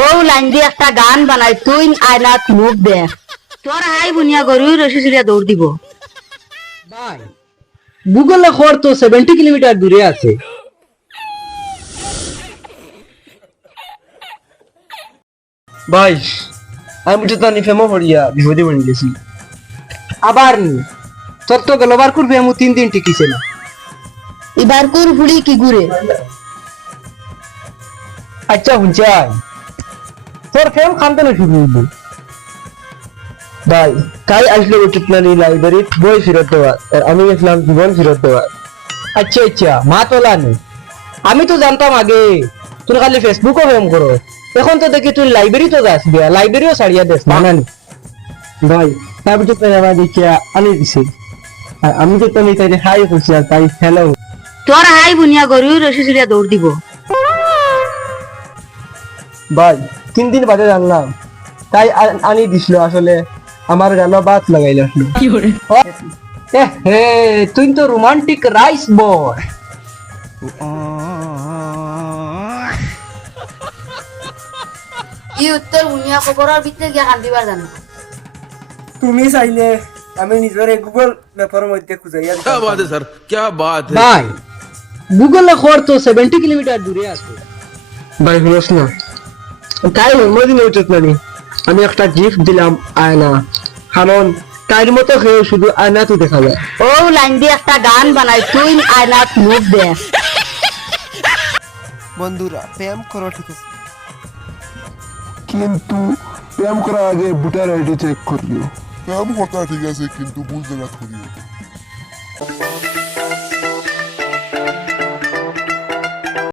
ও line দিয়ে একটা গান বানাই, তুই আয়নাত মুখ দেখ, তোর হাই বুনিয়া গরু রশি চুরিয়া দৌড় দিব। ভাই গুগলে খর তো 70 কিলোমিটার দূরে আছে। ভাই আমি তো তানি ফেমো হরিয়া বিপদে বনে গেছি। আবার নি তোর তো গেলবার করবে আমি 3 দিন টিকিছে না। এবার কুর ফুড়ি কি ঘুরে আচ্ছা হুঁচাই তোর ফেম খানতে না শুরু হইল। ভাই কাই আসলে উচিত না লাইব্রেরি বই ফেরত দেওয়া, আর আমি গেছিলাম জীবন ফেরত দেওয়া। আচ্ছা আচ্ছা মা তোলা নি, আমি তো জানতাম আগে তুই খালি ফেসবুকও ফেম করো, এখন তো দেখি তুই লাইব্রেরি তো যাস দিয়া, লাইব্রেরিও ছাড়িয়া দেস না নানি। ভাই তারপর তো তাই আমার দেখিয়া আনি দিছে, আর আমি তো তুমি তাই হাই করছি আর তাই হ্যালো। তোর হাই বুনিয়া গরু রশি চুরিয়া দৌড় দিব। ভাই 3 দিন বাদে জানলাম তাই আনি দিছিল, আসলে আমার গালো বাত লাগাইল আসলো। এ হে তুই তো রোমান্টিক রাইস বয়। ই উত্তর বুনিয়া খবরের ভিতরে গিয়া কান্দিবার জানো। তুমি চাইলে আমি নিজরে গুগল ম্যাপের মধ্যে খুঁজাইয়া क्या बात है सर, क्या बात है। ভাই গুগলে খর তো 70 কিলোমিটার দূরে আছে। ভাই শুনোস না, তাই জন্মদিন উচিত নানি আমি একটা গিফট দিলাম আয়না, কারণ তাইর মতো খেয়ে শুধু আয়না তো দেখা যায়। ও লাইন দিয়ে একটা গান বানাই, তুই আয়নাত মুখ দেখ। বন্ধুরা প্রেম করো ঠিক আছে, কিন্তু প্রেম করার আগে ভোটার আইডি চেক করিও। প্রেম কথা ঠিক আছে কিন্তু ভুল জায়গা করিও।